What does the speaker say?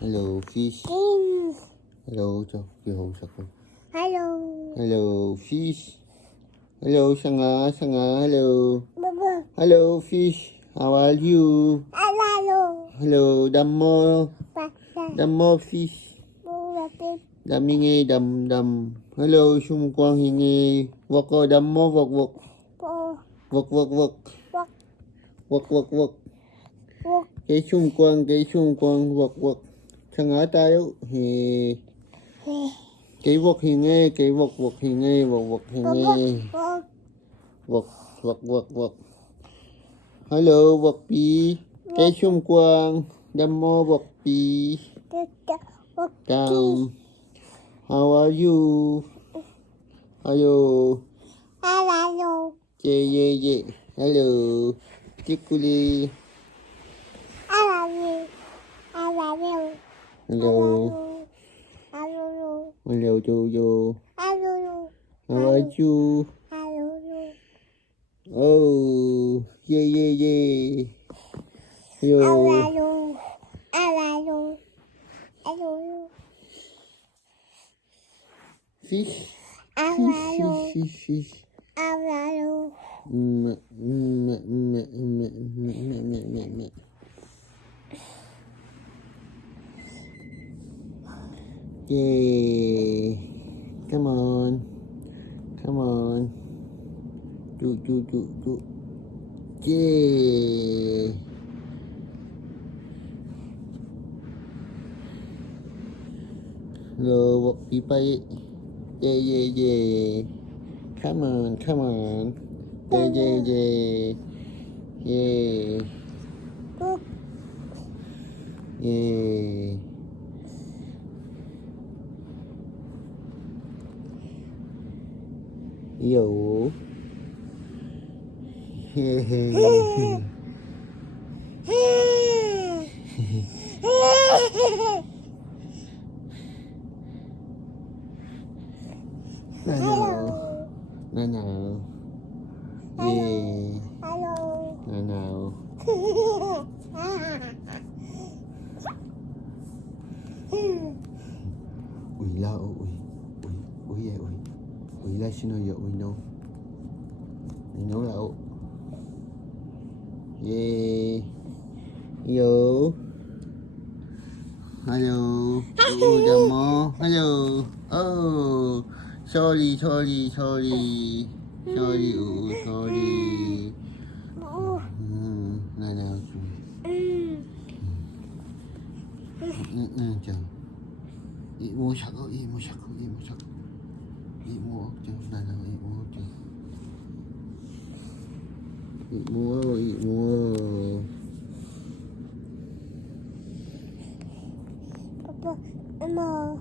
Hello, fish. Hello, cho kêu hồn sặc không? Hello. Hello, fish. Hello, Sanga, hello. Baba. Hello, fish. How are you? Hello. Hello, Dammo. Papa. Dammo, fish. Baba. Dami nghe đầm. Hello, xung quanh hi nghe. Vọc ơi, Dammo, vọc. Po. Vọc. Walk. Vọc. Walk. Cái xung quanh, vọc. Sanga tayo. Hi. Cái vọc hi nghe, vọc hi nghe. Baba. Walk. Vọc. Hello, vọc pi. Cái xung quanh, Dammo, vọc pi. Walk. Down. How are you? Hello. Hello. Yeah. Hello. Chikuli. Hello. Hello. Hello. Hello, Jojo. Hello. How are you? Hello. Oh, yeah. Hello. Hello. Fish. Hello. Fish. Hello. Mm. Yeah. Come on. Do. Yeah. Rồi vật bị bay. Yeah. Come on. Yeah. Yeah. Yo. Nào. Yeah. Nào. Ui la ui la xin ơi ui nấu lẩu. Yeah. Yo. Hello. Damo. Hello. Oh. Sorry. Sorry. Nào. Chờ. Ị mua sạc. Ị mua chờ. Nào. Ị mua. Papa, Emma.